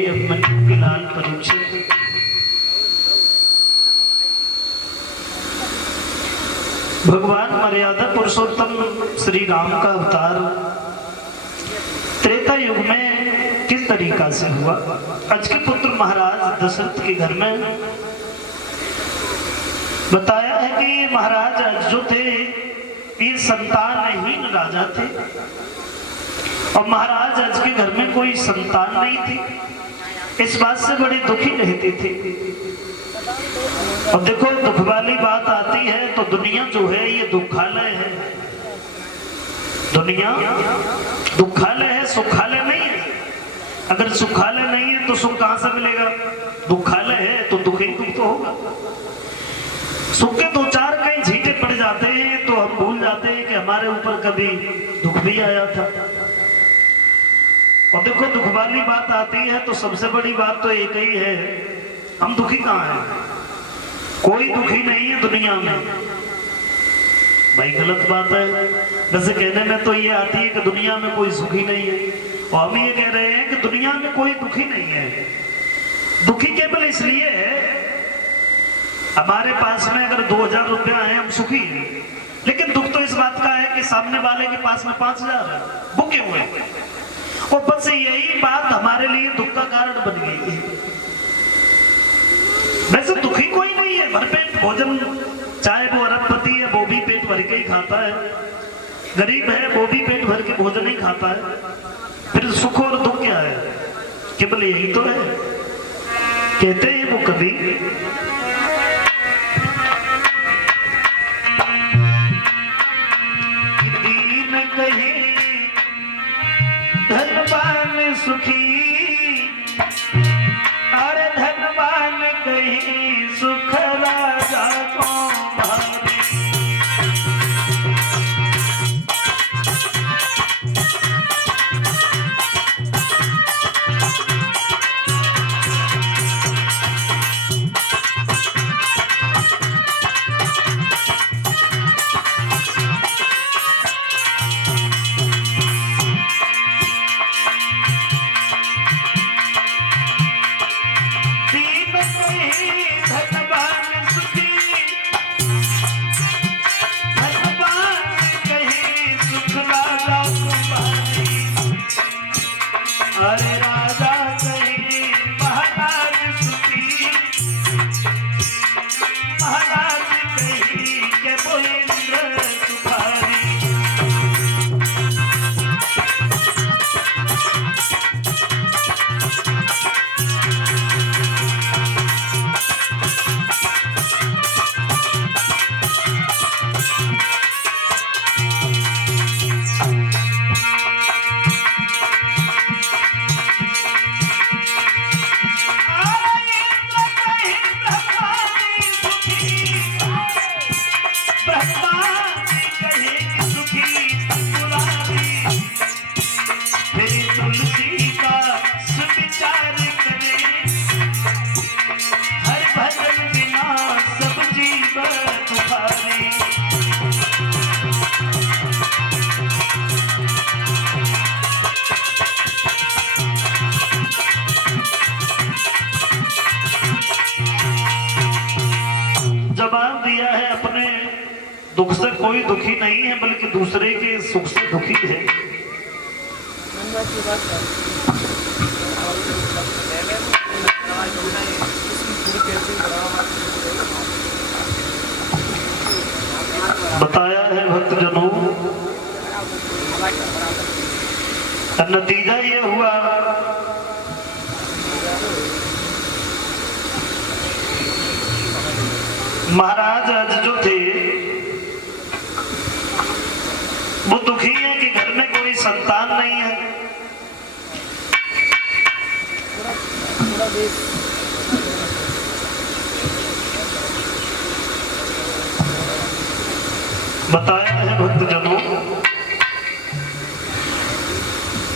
लाल परीक्षित भगवान मर्यादा पुरुषोत्तम श्री राम का अवतार त्रेता युग में किस तरीका से हुआ। आज के पुत्र महाराज दशरथ के घर में बताया है कि महाराज जो थे ये संतानहीन राजा थे और महाराज आज के घर में कोई संतान नहीं थी। इस बात से बड़े दुखी रहते थे। और देखो दुख वाली बात आती है तो दुनिया जो है ये दुखालय है। दुनिया दुखालय है, सुखालय नहीं है। अगर सुखालय नहीं है तो सुख कहां से मिलेगा। दुखालय है तो दुख ही दुख तो होगा। सुख के दो चार कहीं झींटे पड़ जाते हैं तो हम भूल जाते हैं कि हमारे ऊपर कभी दुख भी आया था। और देखो दुख वाली बात आती है तो सबसे बड़ी बात तो एक ही है, हम दुखी कहाँ हैं। कोई दुखी नहीं है दुनिया में। भाई गलत बात है। वैसे कहने में तो ये आती है कि दुनिया में कोई सुखी नहीं है और हम ये कह रहे हैं कि दुनिया में कोई दुखी नहीं है। दुखी केवल इसलिए है हमारे पास में अगर 2000 रुपया है हम सुखी हैं, लेकिन दुख तो इस बात का है कि सामने वाले के पास में 5000 है, वो क्यों है। और बस यही बात हमारे लिए दुख का कारण बन गई है। वैसे दुखी कोई नहीं है। भरपेट भोजन, चाहे वो अरबपति है वो भी पेट भर के ही खाता है, गरीब है वो भी पेट भर के भोजन ही खाता है। फिर सुख और दुख क्या है, केवल यही तो है। कहते हैं वो कभी दीन कहे धनवान सुखी, अरे धनवान कहीं सुख राजा को भारी। अरे राजा कहीं महाराज सुखी, महाराज कहीं के वो इंद्र सुखारी। जवाब दिया है अपने दुख से कोई दुखी नहीं है बल्कि दूसरे के सुख से दुखी है। बताया है भक्तजनों, नतीजा ये हुआ महाराज आज जो थे वो दुखी है कि घर में कोई संतान नहीं है। बताया है भक्तजनों,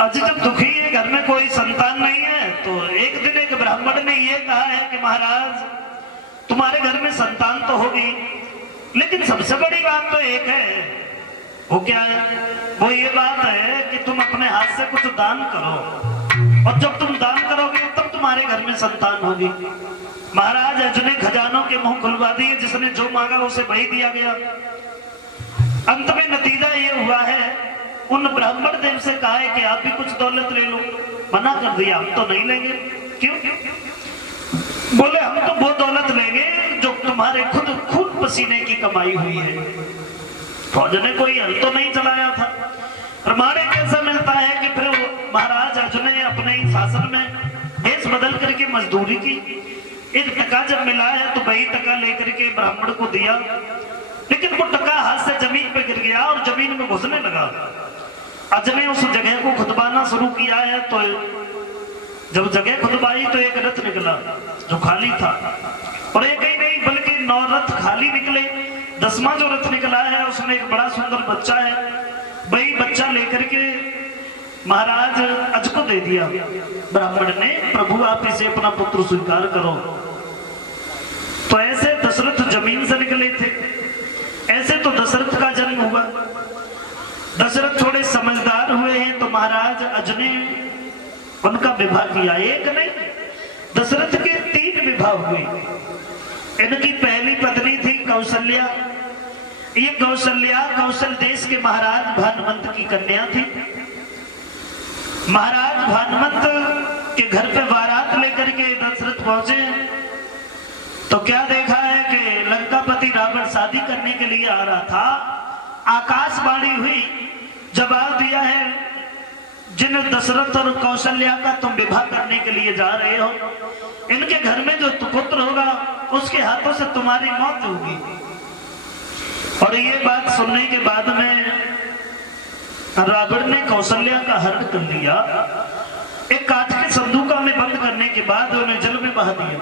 आज जब दुखी है घर में कोई संतान नहीं है तो एक दिन एक ब्राह्मण ने ये कहा है कि महाराज तुम्हारे घर में संतान तो होगी, लेकिन सबसे बड़ी बात तो एक है। वो क्या है? वो ये बात है कि तुम अपने हाथ से कुछ दान करो और जब तुम दान करोगे तब तुम्हारे घर में संतान होगी। महाराज अर्जुन ने खजानों के मुंह खुलवा दिए, जिसने जो मांगा उसे वही दिया गया। अंत में नतीजा ये हुआ है, उन ब्राह्मण देव से कहा है कि आप भी कुछ दौलत ले लो। मना कर दिया, हम तो नहीं लेंगे। क्यों? बोले हम तो वो दौलत लेंगे जो तुम्हारे खुद खून पसीने की कमाई हुई है। फौज ने कोई हल तो नहीं चलाया था। प्रमाणिक कैसा मिलता है कि फिर महाराज अर्जुन ने अपने ही शासन में देश बदल करके मजदूरी की। एक टका जब मिला है तो वही टका लेकर के ब्राह्मण को दिया, लेकिन वो टका हाथ से जमीन पे गिर गया और जमीन में घुसने लगा। अर्जुन ने उस जगह को खुदबाना शुरू किया है, तो जब जगह खुदबाई तो एक रथ निकला जो खाली था, और एक ही नहीं बल्कि 9 रथ खाली निकले। 10वां जो रथ निकला है उसमें एक बड़ा सुंदर बच्चा है। वही बच्चा लेकर के महाराज अज को दे दिया। ब्राह्मण ने, प्रभु आप इसे अपना पुत्र स्वीकार करो। तो ऐसे दशरथ जमीन से निकले थे, ऐसे तो दशरथ का जन्म हुआ। दशरथ थोड़े समझदार हुए हैं तो महाराज अज ने उनका विवाह किया। एक नहीं, दशरथ के 3 विवाह हुए। इनकी पहली पत्नी थी कौशल्या। ये कौशल्या कौशल देश के महाराज भानुमंत की कन्या थी। महाराज भानुमंत के घर पे बारात लेकर के दशरथ पहुंचे तो क्या देखा है कि लंकापति रावण शादी करने के लिए आ रहा था। आकाशवाणी हुई, जवाब दिया है, जिन दशरथ और कौशल्या का तुम विवाह करने के लिए जा रहे हो, इनके घर में जो पुत्र होगा उसके हाथों से तुम्हारी मौत होगी। और ये बात सुनने के बाद में रावण ने कौशल्या का हरण कर लिया। एक काठ के संदूका में बंद करने के बाद उन्हें जल में बहा दिया।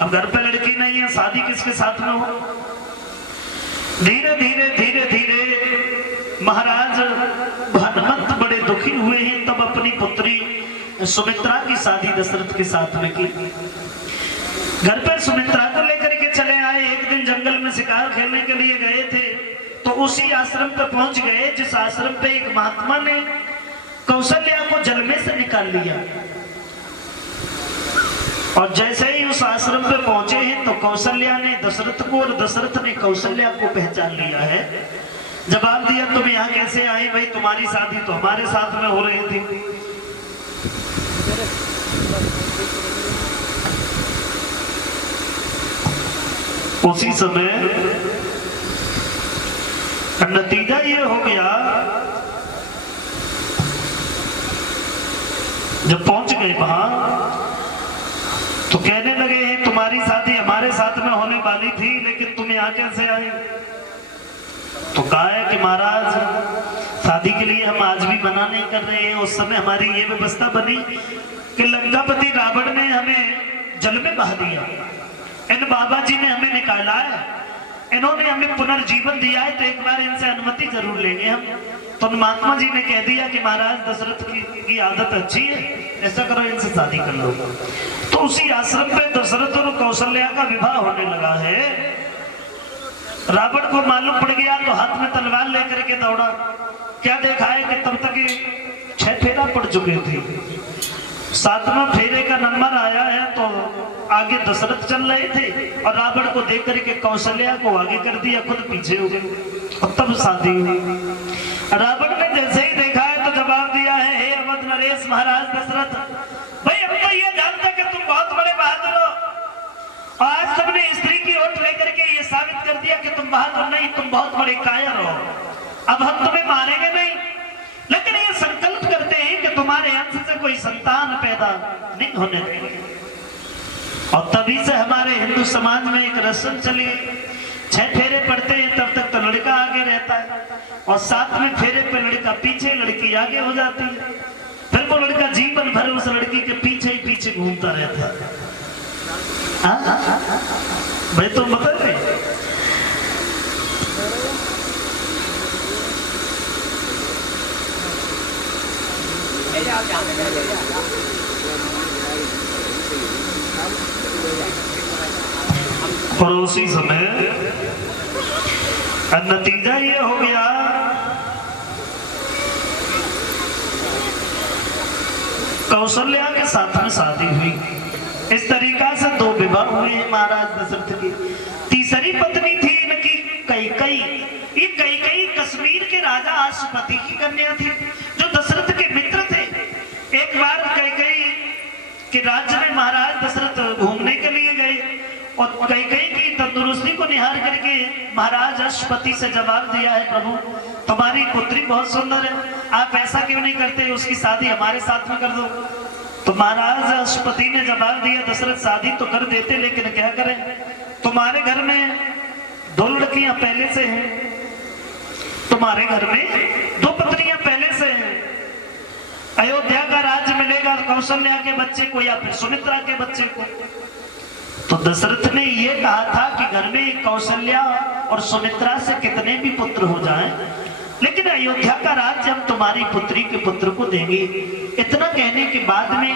अब घर पे लड़की नहीं है, शादी किसके साथ में हो। धीरे धीरे धीरे धीरे महाराज भानुमंत बड़े दुखी हुए हैं, तब अपनी पुत्री सुमित्रा की शादी दशरथ के साथ में की। घर पर सुमित्रा को लेकर के चले आए। एक दिन जंगल में शिकार खेलने के लिए गए थे तो उसी आश्रम पर पहुंच गए जिस आश्रम पे एक महात्मा ने कौशल्या को जल में से निकाल लिया। और जैसे ही उस आश्रम पे पहुंचे हैं तो कौशल्या ने दशरथ को और दशरथ ने कौशल्या को पहचान लिया है। जवाब दिया, तुम यहाँ कैसे आई? भाई तुम्हारी शादी तो हमारे साथ में हो रही थी। उसी समय नतीजा ये हो गया, जब पहुंच गए वहां तो कहने लगे हैं तुम्हारी शादी हमारे साथ में होने वाली थी, लेकिन तुम यहाँ कैसे आए? तो कहा है कि महाराज शादी के लिए हम आज भी मना नहीं कर रहे हैं। उस समय हमारी ये व्यवस्था बनी कि लंकापति रावण ने हमें जल में बहा दिया, इन बाबा जी ने हमें निकाला है, इन्होंने हमें पुनर्जीवन दिया है, तो एक बार इनसे अनुमति जरूर लेंगे हम। तो महात्मा जी ने कह दिया कि महाराज दशरथ की आदत अच्छी है, ऐसा करो इनसे शादी कर लो। तो उसी आश्रम पे दशरथ और कौशल्या का विवाह होने लगा है। रावण को मालूम पड़ गया तो हाथ में तलवार लेकर के दौड़ा। क्या देखा है कि तब तक 6 फेरा पड़ चुके थे। 7वां फेरे का नंबर आया है तो आगे दशरथ चल रहे थे और रावण को देख करके कौशल्या को आगे कर दिया, खुद पीछे हो गए और तब शादी हुई। रावण ने जैसे ही देखा है तो जवाब दिया है, हे अवध नरेश महाराज दशरथ, भाई हम तो ये जानते कि तुम बहुत बड़े बहादुर हो, और आज तुमने स्त्री की ओट लेकर के ये साबित कर दिया कि तुम बहादुर नहीं, तुम बहुत बड़े कायर हो। अब हम तुम्हें मारेंगे नहीं, लेकिन ये संकल्प करते हैं कि तुम्हारे अंश से कोई संतान पैदा नहीं होने देंगे। और तभी से हमारे हिंदू समाज में एक रस्म चली, 6 फेरे पड़ते हैं तब तक तो लड़का आगे रहता है, और 7वें फेरे पे लड़का पीछे, लड़की आगे हो जाती है। फिर वो लड़का जीवन भर उस लड़की के पीछे ही पीछे घूमता रहता है। भाई तो बता रहे और उसी समय नतीजा ये हो गया, कौशल्या के साथ में शादी हुई। इस तरीका से 2 विवाह हुए हैं महाराज दशरथ के। तीसरी पत्नी थी इनकी कैकई। ये कैकई कश्मीर के राजा अश्वपति की कन्या थी, जो दशरथ के मित्र थे। एक बार कैकई के राज्य में महाराज दशरथ घूमने के लिए गए और कैकई की तंदुरुस्ती को निहार करके महाराज अश्वपति से जवाब दिया है, प्रभु तुम्हारी पुत्री बहुत सुंदर है, आप ऐसा क्यों नहीं करते, उसकी शादी हमारे साथ में कर दो। तो महाराज अश्वपति ने जवाब दिया, दशरथ शादी तो कर देते, लेकिन क्या करें, तुम्हारे घर में 2 लड़कियां पहले से हैं, तुम्हारे घर में 2 पत्नियां पहले से हैं। अयोध्या का राज्य मिलेगा कौशल्या के बच्चे को या फिर सुमित्रा के बच्चे को। तो दशरथ ने यह कहा था कि घर में कौशल्या और सुमित्रा से कितने भी पुत्र हो जाएं, लेकिन अयोध्या का राज्य हम तुम्हारी पुत्री के पुत्र को देंगे। इतना कहने के बाद में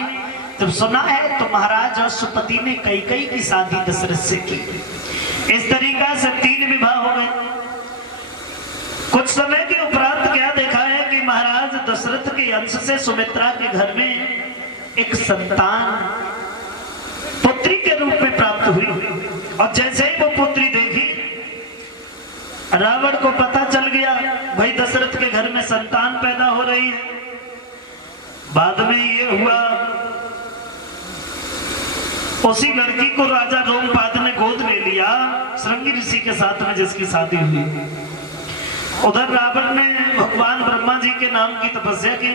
जब सुना है तो महाराज अश्वपति ने कैकई की शादी दशरथ से की। इस तरीका से 3 विवाह हो गए। कुछ समय के उपरांत क्या देखा है कि महाराज दशरथ के अंश से सुमित्रा के घर में एक संतान पुत्री के रूप में प्राप्त हुई। और जैसे ही वो पुत्री देखी, रावण को पता चल गया भाई दशरथ के घर में संतान पैदा हो रही है। बाद में ये हुआ, उसी लड़की को राजा रोमपाद ने गोद ले लिया, श्रृंगी ऋषि के साथ में जिसकी शादी हुई। उधर रावण ने भगवान ब्रह्मा जी के नाम की तपस्या की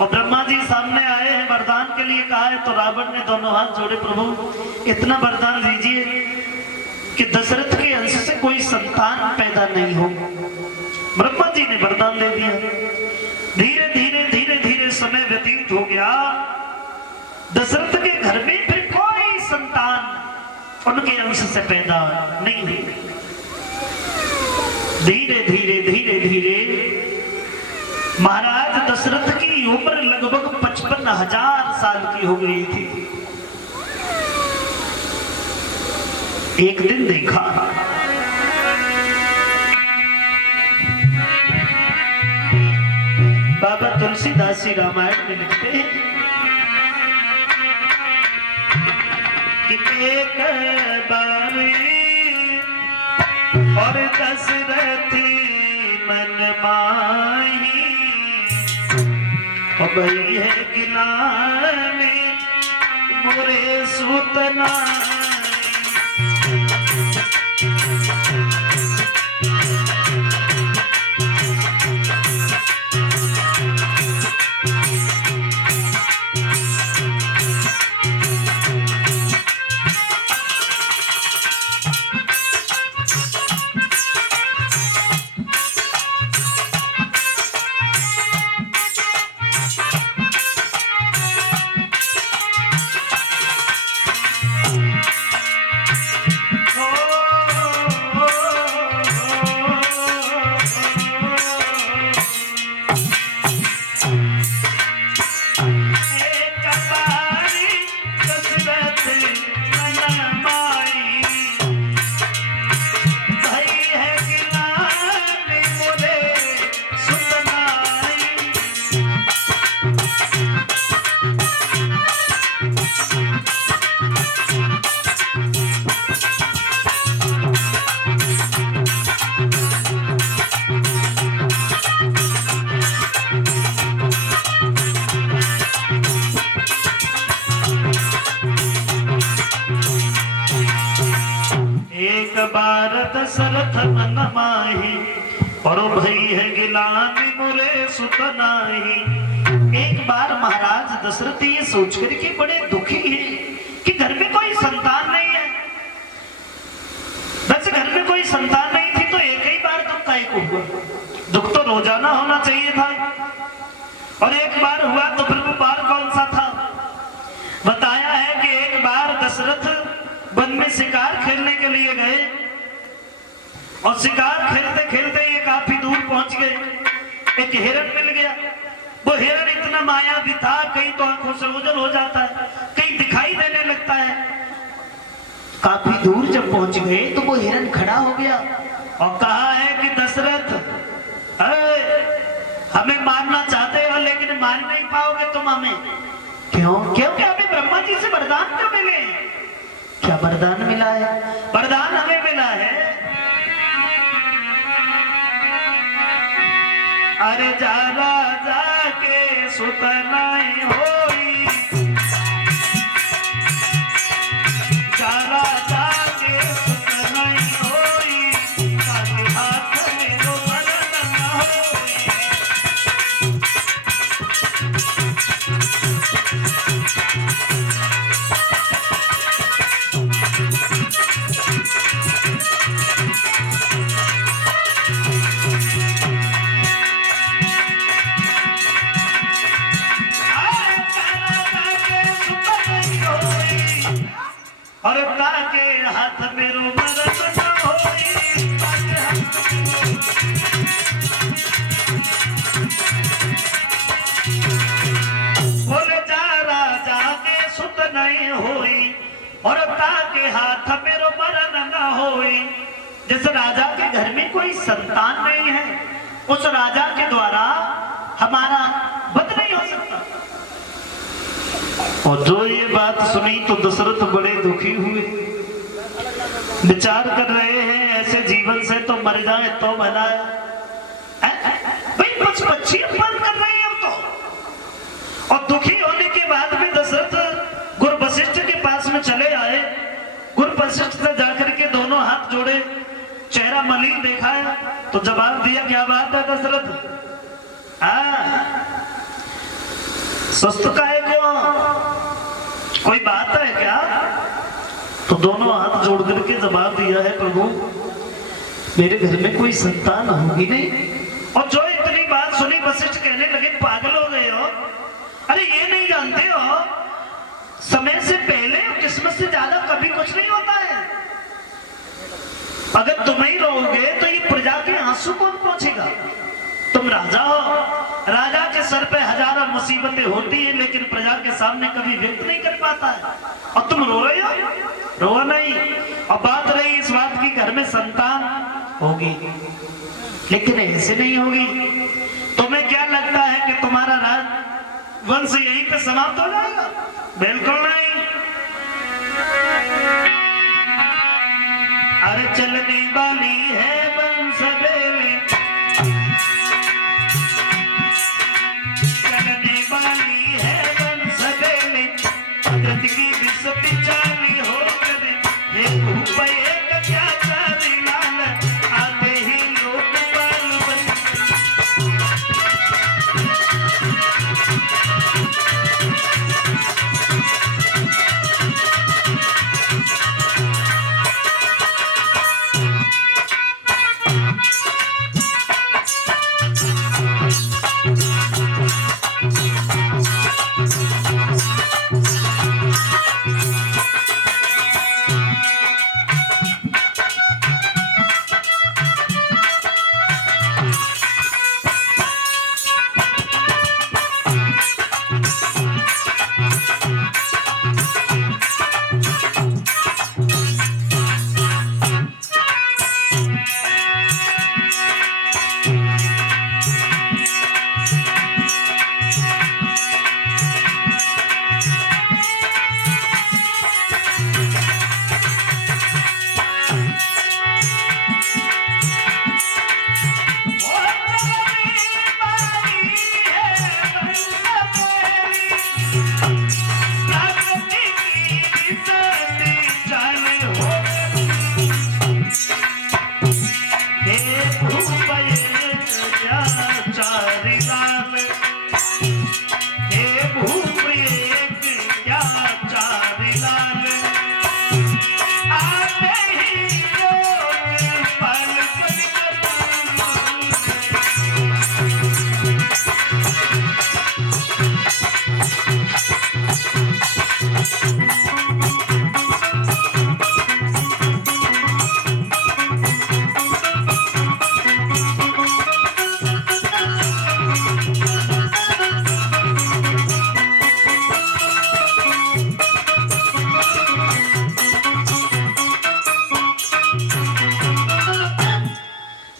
और ब्रह्मा जी सामने आए हैं, वरदान के लिए कहा है। तो रावण ने दोनों हाथ जोड़े, प्रभु इतना वरदान दीजिए कि दशरथ के अंश से कोई संतान पैदा नहीं हो। ब्रह्मा जी ने वरदान दे दिया। धीरे धीरे धीरे धीरे समय व्यतीत हो गया, दशरथ के घर में फिर कोई संतान उनके अंश से पैदा नहीं हुई। धीरे धीरे धीरे धीरे महाराज दशरथ की उम्र लगभग 55,000 साल की हो गई थी। एक दिन देखा बाबा तुलसीदास जी रामायण में लिखते हैं कि एक बारी और दशरथ मन माही भई है गिलाने मोरे सुतना। दशरथ मन माही और भई है गिलान मोरे सुत नाही। एक बार महाराज दशरथ ये सोच कर के बड़े दुखी हैं कि घर में कोई संतान नहीं है। वैसे घर में कोई संतान नहीं थी तो एक ही बार दुख काहे को हुआ? दुख तो रोजाना होना चाहिए था, और एक बार हुआ तो फिर वो बार कौन सा था? बताया है कि एक बार दशरथ वन में शिकार खेलने के लिए गए और शिकार खेलते खेलते ये काफी दूर पहुंच गए। एक हिरण मिल गया। वो हिरण इतना मायावी था, कहीं तो आंखों से ओझल हो जाता है, कहीं दिखाई देने लगता है। काफी दूर जब पहुंच गए तो वो हिरण खड़ा हो गया और कहा है कि दशरथ, हमें मारना चाहते हो लेकिन मार नहीं पाओगे तुम हमें। क्यों? क्योंकि हमें ब्रह्मा जी से वरदान क्यों मिले? वरदान मिला है, वरदान हमें मिला है। अरे जा राजा के सुत नहीं होई, जा राजा के सुत नहीं होई, ताके हाथ में रो मरण न होई। और ताके हाथ में रो मरण न होई, बोले जा राजा के सुत नहीं होई, और ताके हाथ में रो मरण न होई। जिस राजा के घर में कोई संतान नहीं है, उस राजा के द्वारा हमारा वध नहीं हो सकता। और जो ये बात सुनी तो दशरथ बड़े दुखी हुए, विचार कर रहे हैं ऐसे जीवन से तो मर जाए तो भला है। भाई कुछ पक्षी अपमान कर रहे हैं हम तो। और दुखी होने के बाद भी दशरथ गुरु वशिष्ठ के पास में चले आए। गुरु वशिष्ठ से जाकर के दोनों हाथ जोड़े, चेहरा मलिन दिखाया तो जवाब दिया, क्या बात है दशरथ, स्वस्थ काहे को, कोई बात है क्या? तो दोनों हाथ जोड़ करके जवाब दिया है, प्रभु मेरे घर में कोई संतान होगी नहीं। और जो इतनी बात सुनी वशिष्ठ कहने लगे, पागल हो गए हो? अरे ये नहीं जानते हो समय से पहले और किस्मत से ज्यादा कभी कुछ नहीं होता है। अगर तुम ही रहोगे तो ये प्रजा के आंसू कौन पहुंचेगा? तुम राजा हो, राजा के सर पे हजारों मुसीबतें होती हैं, लेकिन प्रजा के सामने कभी व्यक्त नहीं कर पाता है। और तुम रो रहे हो? रो नहीं। और बात रही इस बात की, घर में संतान होगी, लेकिन ऐसे नहीं होगी। तुम्हें क्या लगता है कि तुम्हारा राज वंश यहीं पे समाप्त हो जाएगा? बिल्कुल नहीं। अरे चलने वाली है वंश बेले, चलने वाली है वंश बेले, की विष पिचाली हो करे, हे भूप एक क्या चारी लाल, आते ही लोग बाल बन।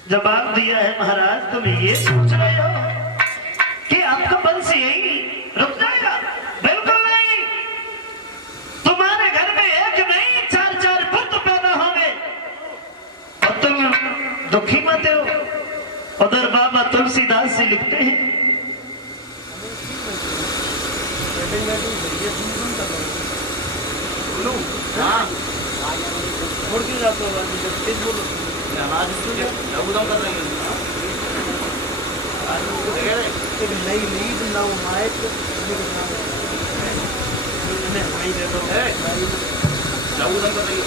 जवाब दिया है महाराज, तुम ये सोच रहे हो कि आपका वंश यही रुक जाएगा? बिल्कुल नहीं। तुम्हारे घर में एक नहीं, चार हाँ छोड़ क्यों जाते हो तेज बोलो आवाज लॉकडाउन कर रही है एक नई लीड नव माइक वही दे दो लॉकडाउन कर रही है